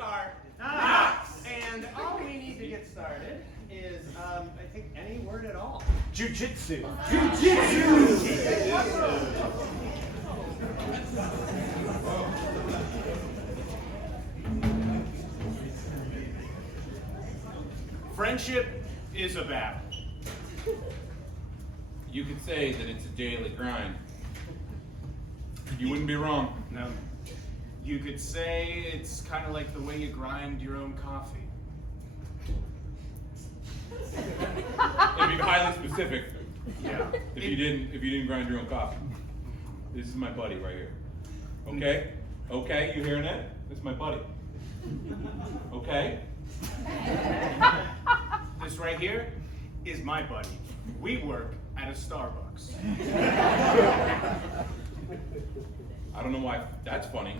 are not. And all we need to get started is, I think, any word at all. Jiu-jitsu. Friendship is a battle. You could say that it's a daily grind. You wouldn't be wrong. No. You could say it's kind of like the way you grind your own coffee. It'd be highly specific. Yeah. If you didn't grind your own coffee. This is my buddy right here. Okay? Okay, you hearing that? This is my buddy. Okay? This right here is my buddy. We work at a Starbucks. I don't know why that's funny.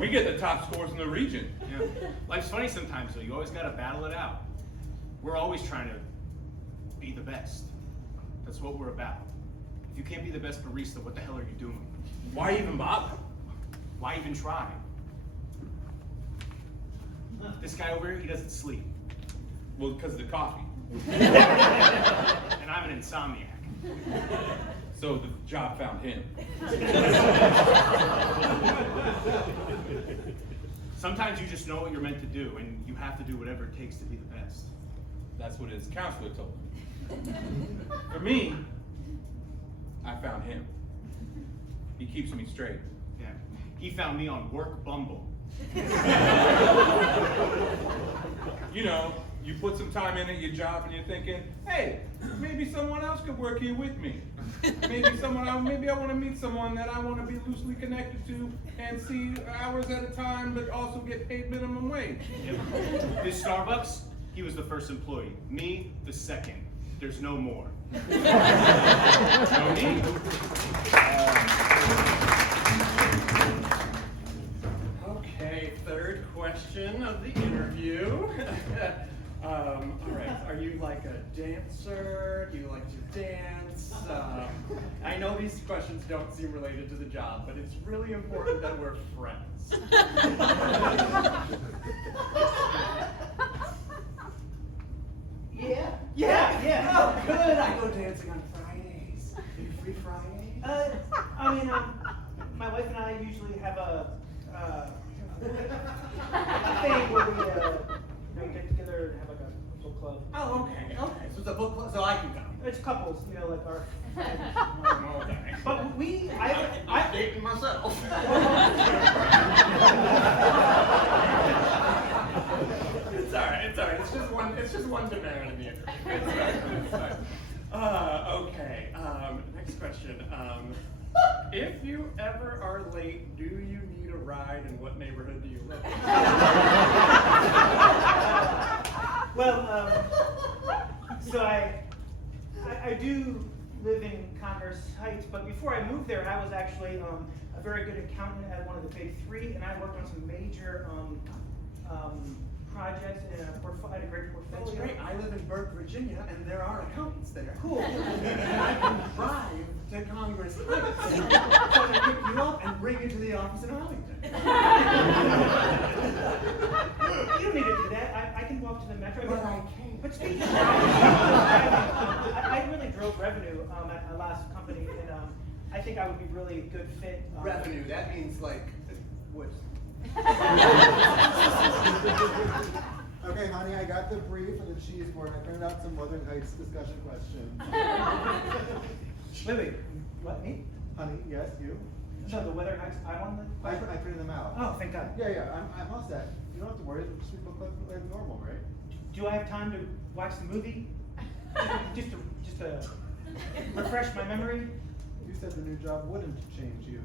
We get the top scores in the region. Yeah. Life's funny sometimes, though. You always got to battle it out. We're always trying to be the best. That's what we're about. If you can't be the best barista, what the hell are you doing? Why even bother? Why even try? This guy over here, he doesn't sleep. Well, because of the coffee. And I'm an insomniac. So the job found him. Sometimes you just know what you're meant to do, and you have to do whatever it takes to be the best. That's what his counselor told him. For me, I found him. He keeps me straight. Yeah. He found me on Work Bumble. You know, you put some time in at your job and you're thinking, hey, maybe someone else could work here with me. Maybe I want to meet someone that I want to be loosely connected to and see hours at a time, but also get paid minimum wage. Yep. This Starbucks, he was the first employee. Me, the second. There's no more. No need. Okay, third question of the interview. All right, are you like a dancer? Do you like to dance? I know these questions don't seem related to the job, but it's really important that we're friends. Yeah. Oh, good. I go dancing on Fridays. Are you free Friday? My wife and I usually have a thing where we get together and have like a book club. Oh, okay. So it's a book club, so I can come. It's couples, like our. Okay. But I'm dating myself. It's all right. It's just one demand in the interview. It's fine. Okay. Next question. If you ever are late, do you need a ride, and what neighborhood do you live in? Well, so I do live in Converse Heights, but before I moved there, I was actually a very good accountant at one of the big three, and I worked on some major projects and I had a great portfolio. That's great. I live in Burke, Virginia, and there are accountants there. Cool. And I can drive to Congress Heights. So I pick you up and bring you to the office in Arlington. You don't need to do that. I can walk to the metro. But I can't. But speaking of I really drove revenue at my last company, and I think I would be really a good fit. Revenue, that means like wood. Okay, honey, I got the brief and the cheese board. I printed out some Wuthering Heights discussion questions. Wait, what, me? Honey, yes, you? No, the Wuthering Heights, I won the I printed them out. Oh, thank God. Yeah, I'm all set. You don't have to worry. Just read book like normal, right? Do I have time to watch the movie? just to refresh my memory? You said the new job wouldn't change you.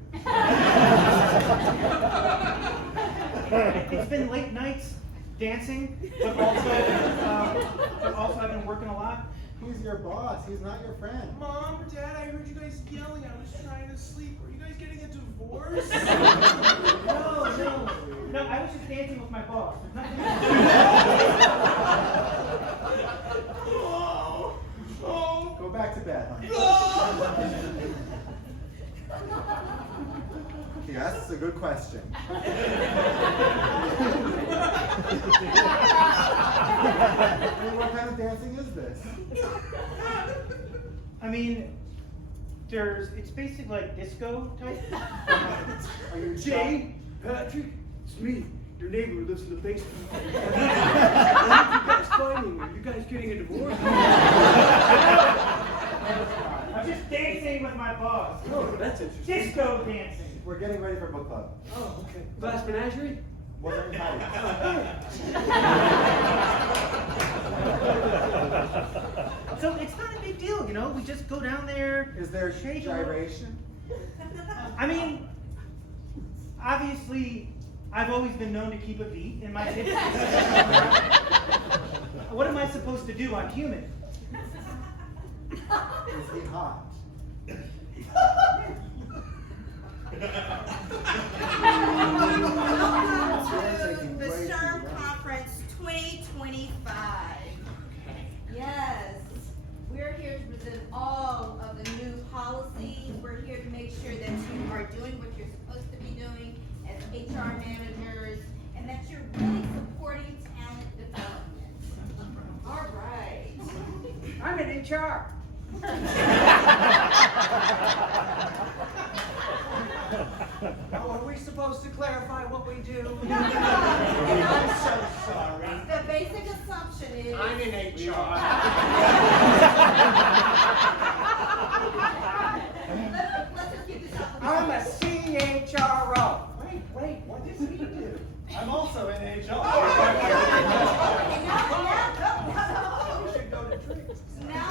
It's been late nights dancing, but also I've been working a lot. He's your boss. He's not your friend. Mom, Dad, I heard you guys yelling. I was trying to sleep. Are you guys getting a divorce? No, I was just dancing with my boss. There's nothing Go back to bed, honey. Yes, it's a good question. And what kind of dancing is this? I mean, it's basically like disco type. Are you Jay, Patrick, it's me, your neighbor who lives in the basement. What are you guys finding? Are you guys getting a divorce? I'm just dancing with my boss. Oh, that's interesting. Disco dancing. We're getting ready for book club. Oh, okay. Glass menagerie? Wuthering Heights. So it's not a big deal, you know. We just go down there. Is there shake a little. gyration? I mean, obviously, I've always been known to keep a beat in my hip. What am I supposed to do? I'm human. Is he hot? Welcome to the SHRM Conference 2025. Yes, we're here to present all of the new policies. We're here to make sure that you are doing what you're supposed to be doing as HR managers, and that you're really supporting talent development. All right. I'm in HR. Oh, are we supposed to clarify what we do? I'm so sorry. The basic assumption is. I'm in HR. Let's just get this out. I'm a CHRO. Wait, what does he do? I'm also in HR. We should go to drinks. Now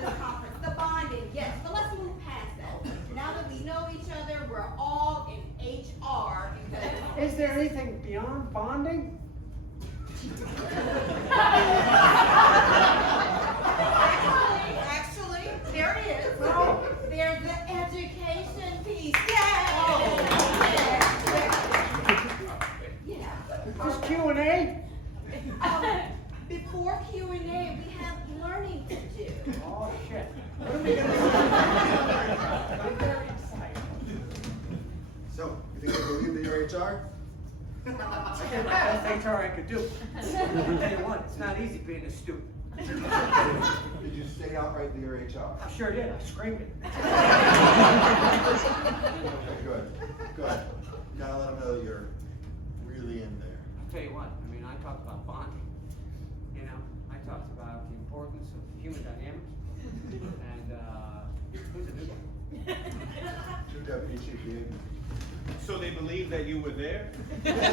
this conference, the bonding, yes, but let's move past that. Now that we know each other, we're all in HR because. Is there anything beyond bonding? Actually, there is. There's the education piece. Yay! Yeah. Just Q&A? Before Q&A, we have learning to do. Oh, shit. What are we gonna do? I'm very excited. So, you think they believe that you're HR? I did the best HR I could do. I'll tell you what, it's not easy being a student. Did you say outright that you're HR? I sure did, I screamed it. Okay, good. Good. You gotta let them know that you're really in there. I'll tell you what, I mean, I talked about bonding, you know, I talked about the importance of human dynamics, and, who's a new one? New deputy chief behavior. So they believe that you were there? It was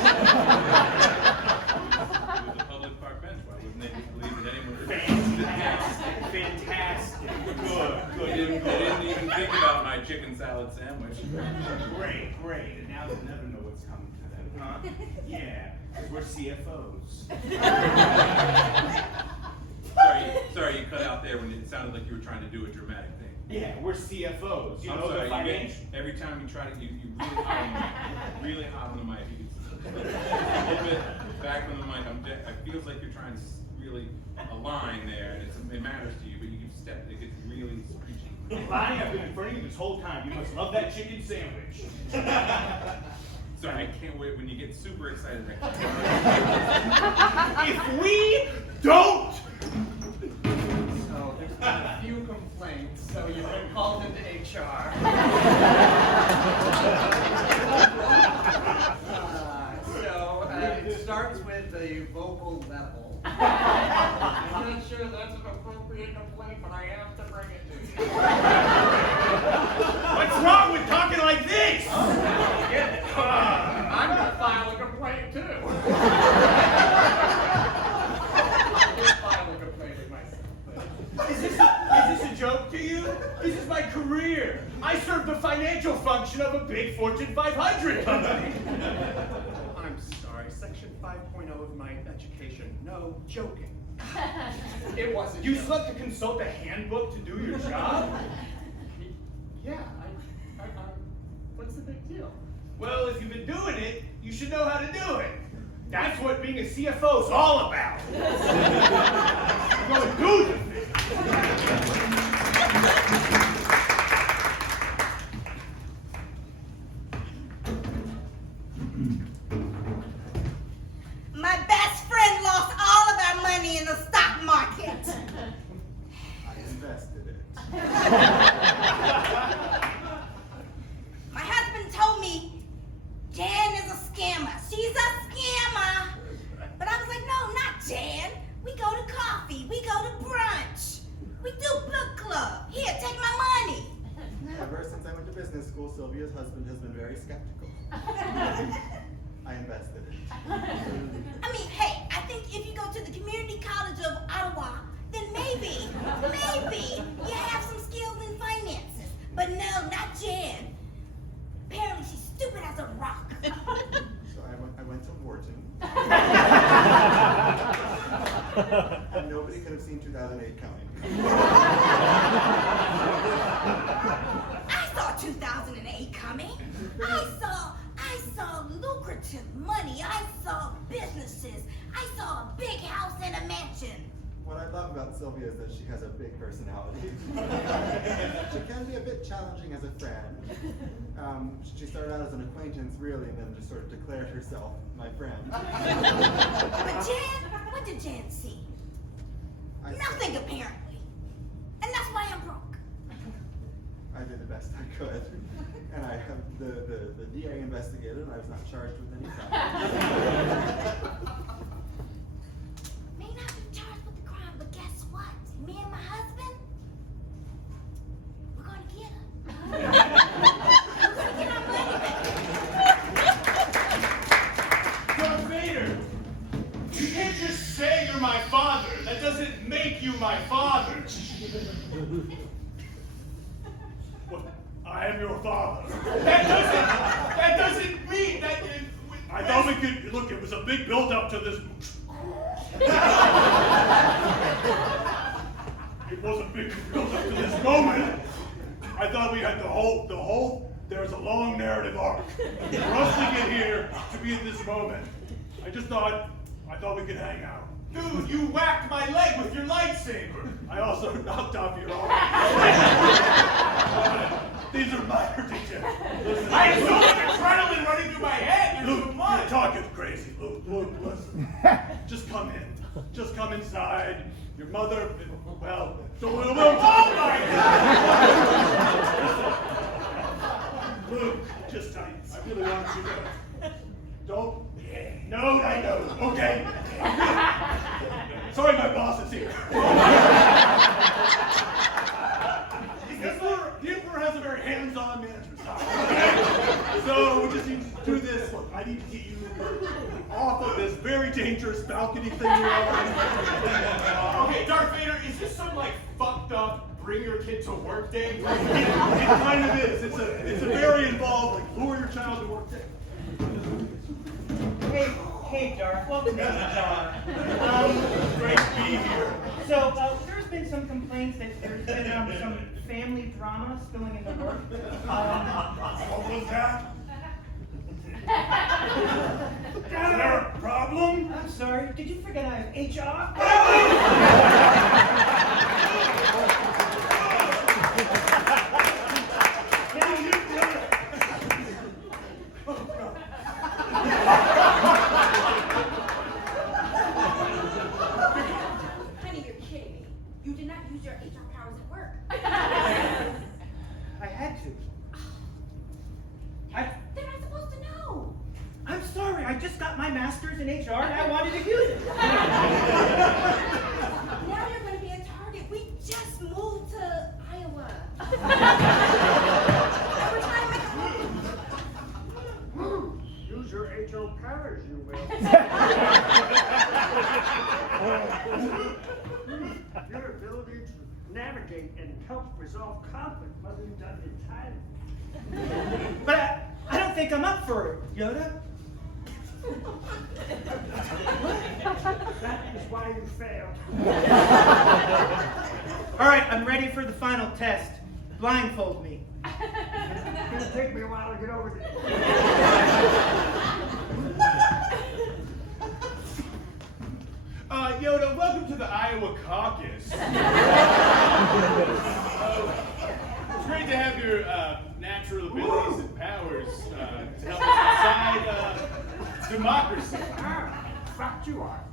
a public park bench, why wouldn't they believe that anyone could? Fantastic. Good, They didn't even think about my chicken salad sandwich. Great. And now they'll never know what's coming to them, huh? Yeah, because we're CFOs. Sorry, you cut out there when it sounded like you were trying to do a dramatic thing. Yeah, we're CFOs. You I'm know, sorry, the you financial. get, every time you try to, you really hot on the mic. You get a little bit back from the mic. It feels like you're trying to really align there, and it matters to you, but you can step, it gets really screechy. Lonnie, I've been in front of you this whole time. You must love that chicken sandwich. Sorry, I can't wait when you get super excited. If we don't. So there's been a few complaints, so you've been called into HR. It starts with the vocal level. I'm not sure that's an appropriate complaint, but I have to bring it to you. What's wrong with talking like this? I'm gonna file a complaint too. I did file a complaint with myself. Is this a joke to you? This is my career. I serve the financial function of a big Fortune 500 company. I'm sorry, section 5.0 of my education. No joking. It wasn't. You joking. still have to consult a handbook to do your job? Yeah, what's the big deal? Well, if you've been doing it, you should know how to do it. That's what being a CFO is all about. You're going to do the thing. Maybe you have some skills in finances, but no, not Jan. Apparently she's stupid as a rock. So I went to Wharton. And nobody could have seen 2008 coming. I saw 2008 coming. I saw lucrative money. I saw businesses. I saw a big house and a mansion. What I love about Sylvia is that she has a big personality. She can be a bit challenging as a friend. She started out as an acquaintance, really, and then just sort of declared herself my friend. But Jan, what did Jan see? I said- Nothing, apparently. And that's why I'm broke. I did the best I could. And I have the DA investigated, and I was not charged with any crime. May not be charged with the crime, but guess what? Me and my husband, we're gonna get him. We're gonna get our money back. Darth Vader! You can't just say you're my father. That doesn't make you my father. I am your father. That doesn't mean that. I thought we could, look, it was a big build up to this. It was a big build up to this moment. I thought we had the whole, there's a long narrative arc. For us to get here, to be at this moment. I thought we could hang out. Dude, you whacked my leg with your lightsaber. I also knocked off your arm. These are minor details. Listen, I have so much adrenaline running through my head. You're Luke, too you're much. talking crazy. Luke, listen. Just come in. Just come inside. Your mother, well, Oh my God! Luke, just tight. I really want you to. Don't. No, I know. Okay. Sorry, my boss is here. The Emperor has a very hands-on management style. So we just need to do this. Look, I need to get you off of this very dangerous balcony thing you're on. Okay, Darth Vader, is this some like fucked up bring your kid to work day? It kind of is. It's a very involved, like, lure your child to work day. Hey, Darth, welcome to HR. Great to be here. So, there's been some complaints that there's been some family drama spilling into work. What was that? Is there a problem? I'm sorry, did you forget I have HR? Honey, you're kidding me. You did not use your HR powers at work. I had to. They're not supposed to know. I'm sorry, I just got my master's in HR and I wanted to use it. Now you're going to be a target. We just moved to Iowa. We're trying to make a Use your HR powers, you will. Your ability to navigate and help resolve conflict wasn't done entirely. But I don't think I'm up for it, Yoda. That is why you failed. All right, I'm ready for the final test. Blindfold me. It's gonna take me a while to get over this. Yoda, welcome to the Iowa caucus. It's great to have your natural abilities and powers to help us decide democracy. Fuck you are.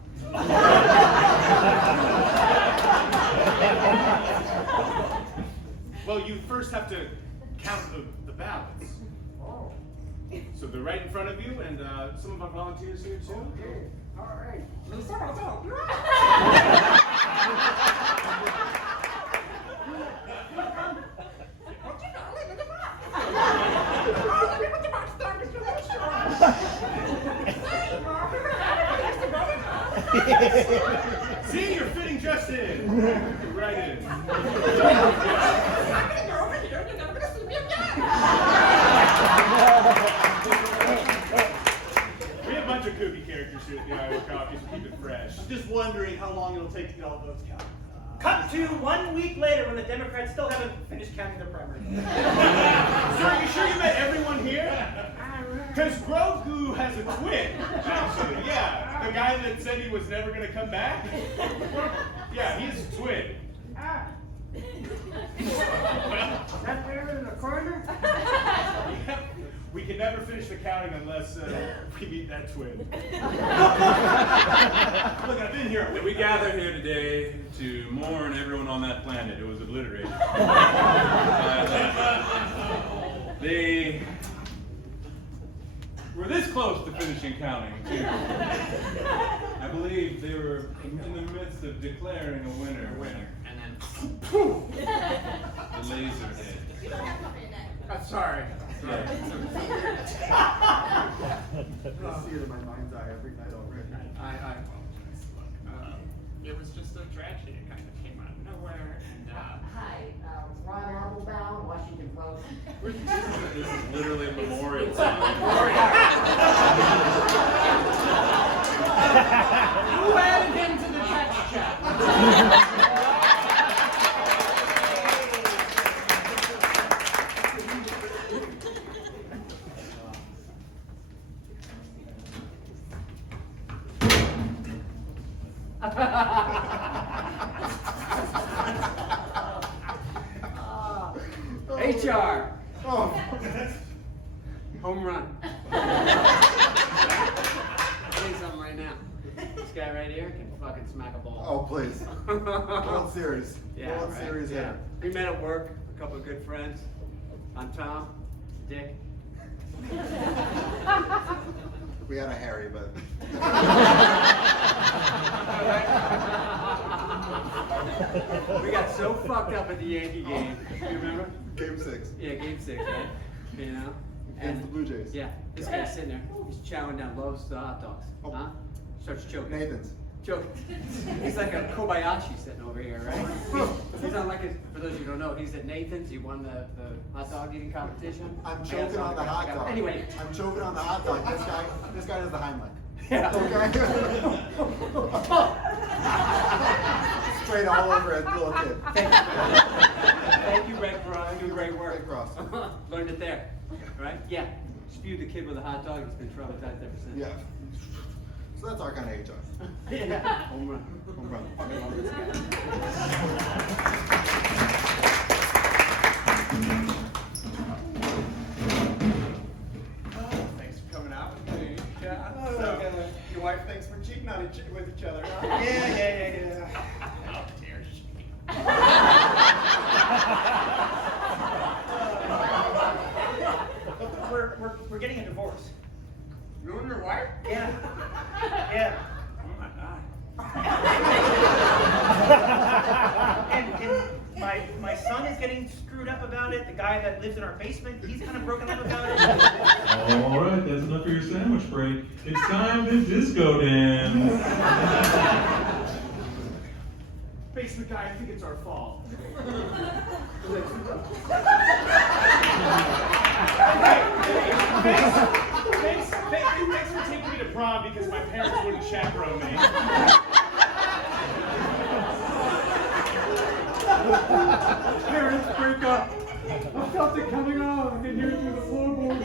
Well, you first have to count the ballots. Oh, So they're right in front of you, and some of our volunteers here too. okay. All right. See, See, you're fitting just in. Right in. I'm gonna go over here and you're never gonna see me again. We have a bunch of kooky characters here at the Iowa Coffee, so keep it fresh. I'm just wondering how long it'll take to get all the votes counted. Cut to 1 week later when the Democrats still haven't finished counting their primary. Sir, are you sure you met everyone here? Because Grogu has a twin, actually. Yeah, the guy that said he was never going to come back. Yeah, he's a twin. Ah. That there in the corner? Yep. We can never finish the counting unless we meet that twin. Look, I've been here. We gather here today to mourn everyone on that planet who was obliterated. They were this close to finishing counting, too. I believe they were in the midst of declaring a winner. And then, the laser hit. You don't have to say that. I'm sorry. Yeah. I see it in my mind's eye every night already. I apologize. Look, it was just a tragedy. It kind of came out of nowhere, and Hi, Ron Arbelbaum, Washington Post. This is literally a memorial. Who added him to the text chat? HR, Oh, home run. I'll tell you something right now. This guy right here can fucking smack a ball. oh, please. World Series. Yeah, World right? Series Yeah. hitter. We met at work, a couple of good friends. I'm Tom, Dick. We had a Harry, but. We got so fucked up at the Yankee game. You remember? Game 6. Yeah, game 6, right? You know? Against the Blue Jays. Yeah, this guy's sitting there. He's chowing down Lowe's hot dogs. Oh. Huh? Starts choking. Nathan's. Choking. He's like a Kobayashi sitting over here, right? He's on like his, for those of you who don't know, he's at Nathan's. He won the hot dog eating competition. I'm I got choking some on the autograph. hot dog. Anyway. I'm choking on the hot dog. This guy does the Heimlich. Yeah. Okay? Sprayed all over as a little kid. Thank you, Red Cross. You do great work. Red Cross. Learned it there, right? Yeah. Spewed the kid with a hot dog. He's been traumatized ever since. Yeah. So that's our kind of HR. Yeah. Home run. Home run. Fucking love this guy. Thanks for coming out with me. Yeah. So, your wife thinks we're cheating on with each other, huh? Yeah. How dare she? We're getting a divorce. You and your wife? Yeah. Yeah. Oh my god. And my son is getting screwed up about it. The guy that lives in our basement, he's kind of broken up about it. All right, that's enough for your sandwich break. It's time to disco dance. Basement guy, I think it's our fault. Thanks for taking me to prom because my parents wouldn't chaperone me. Parents break up. I felt it coming on. I can hear it through the floorboards.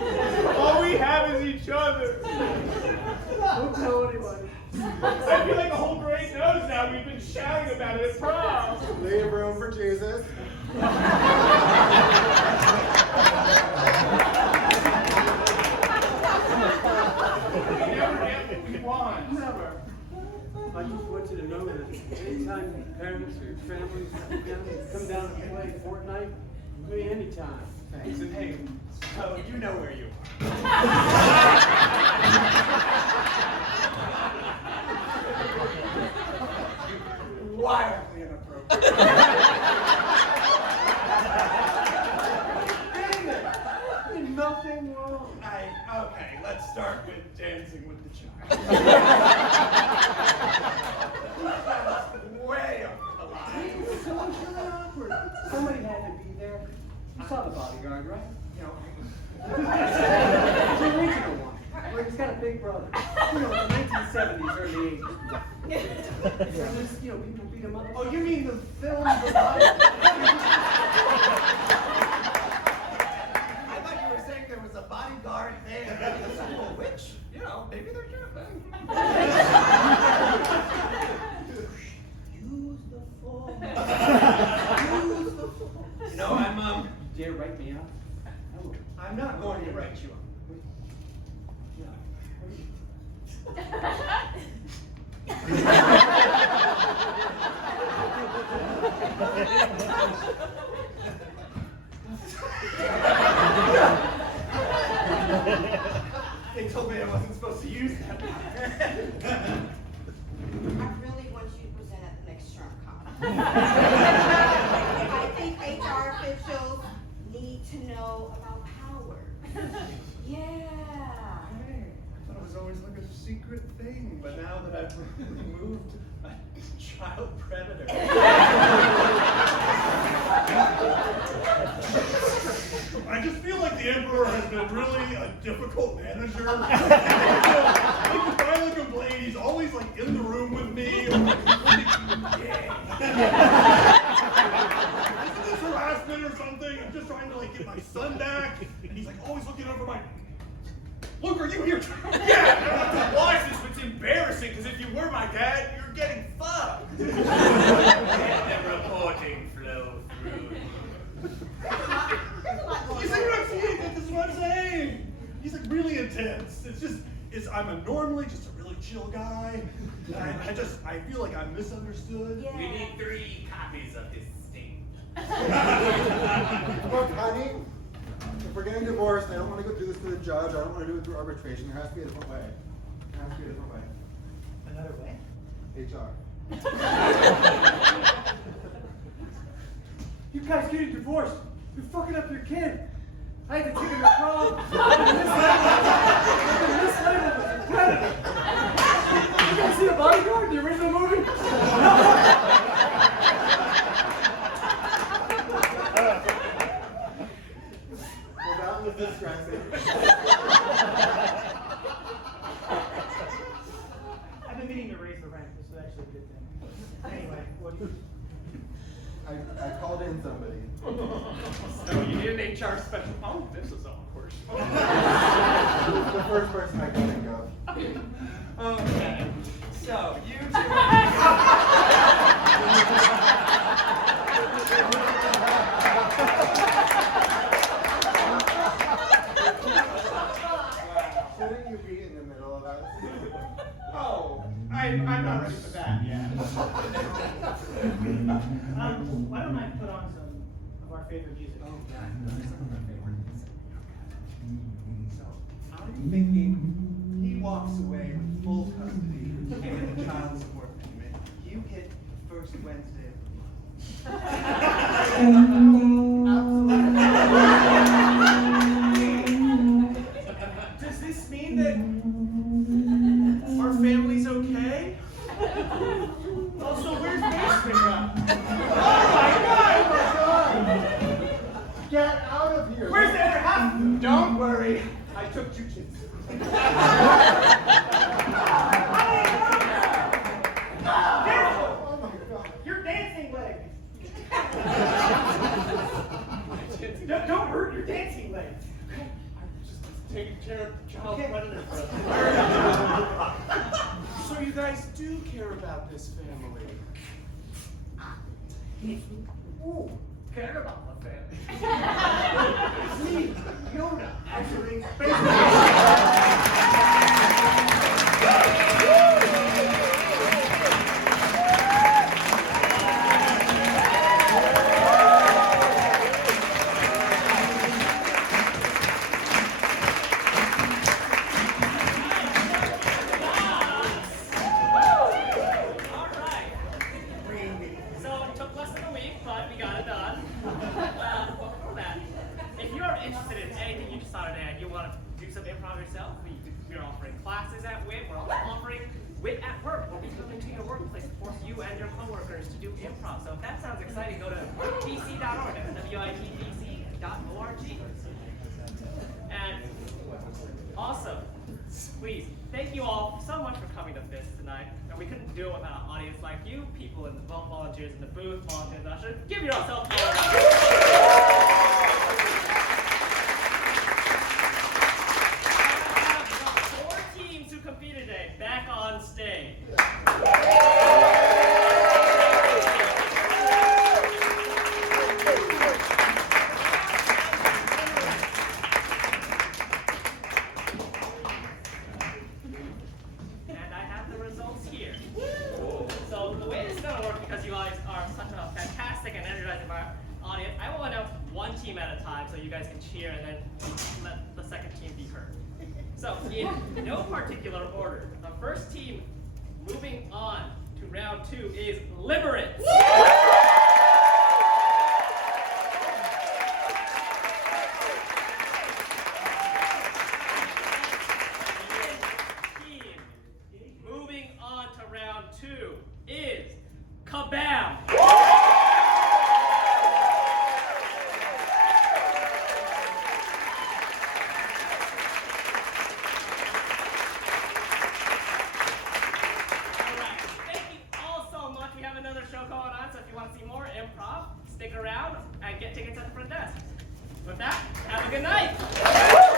All we have is each other. Don't tell anybody. I feel like the whole grade knows now. We've been shouting about it at prom. Leave room for Jesus. We never get what we want. Never. I just want you to know that anytime your parents or your families come down to play Fortnite, me anytime. Thanks, and hey, So you know where you are. Wildly inappropriate. Ain't nothing wrong. Okay, let's start with dancing with the child. saw The Bodyguard, right? You know, the original one, where he's got a big brother. You know, the 1970s, early 80s. So there's, you know, people beat him up. Oh, you mean the film The Bodyguard? I thought you were saying there was a bodyguard there. Well, which, you know, maybe there should have been. Use the form. Use the form. You know, I'm, You dare write me up? I will. I'm not going to write you up. They told me I wasn't supposed to use that. I really want you to present at the next SHRM I think HR officials need to know about power. Yeah. Hey, I thought it was always like a secret thing, but now that I've removed a child predator. I just feel like the Emperor has been really a difficult manager. Like if I like complain, he's always like in the room with me. Or like, isn't this harassment or something? I'm just trying to like get my son back. And he's like always looking over my. Luke, are you here? Yeah, watch this. It's embarrassing because if you were my dad, you're getting fucked. Let the reporting flow through. You see what I'm saying? This is what I'm saying. He's like really intense. I'm normally just a really chill guy. I feel like I'm misunderstood. Yeah. We need 3 copies of this sting. Look, honey, if we're getting divorced, I don't want to go do this to the judge. I don't want to do it through arbitration. There has to be a different way. There has to be a different way. Another way? HR. You guys getting divorced. You're fucking up your kid. I had to take him to prom. This label was incredible. You guys see The Bodyguard, the original movie? Well, that was distressing. I've been meaning to raise the rent. This is actually a good thing. Anyway, what do you? I called in somebody. So you need an HR special. Oh, this is awkward. The first person I can think of. Okay. So, you Shouldn't you be in the middle of us? Oh, I'm not ready for that yet. Why don't I put on some of our favorite music? Oh, God. Some of my favorites. So, I'm thinking he walks away with full custody and the child support payment. You get the first Wednesday of Does this mean that our family's okay? Also, where's Basement Rock? Oh my God! Get out of here! Where's the other half? Don't worry, I took jujitsu. Oh my God. Your dancing leg. Don't hurt your dancing leg. Taking care of child Okay. predator. So you guys do care about this family? Ooh, care about the family. It's me, Yoda, actually. So it took less than a week, but we got it done. But before that, if you're interested in anything you decided and you want to do some improv yourself, we're offering classes at WIT. We're also offering WIT at Work, where we come into your workplace and force you and your coworkers to do improv. So if that sounds exciting, go to witdc.org. That's WITDC. liberateconflict.org. And also, please, thank you all so much for coming to this tonight. And we couldn't do it without an audience like you, people in the volunteers in the booth, volunteers ushers. Give yourself a four teams who competed today back on stage. And I have the results here. So the way this is gonna work, because you guys are such a fantastic and energizing audience, I will announce one team at a time so you guys can cheer and then let the second team be heard. So in no particular order, the first team moving on to round 2 is Liberates. Team moving on to round 2 is Kabam. Another show going on, so if you want to see more improv, stick around and get tickets at the front desk. With that, have a good night!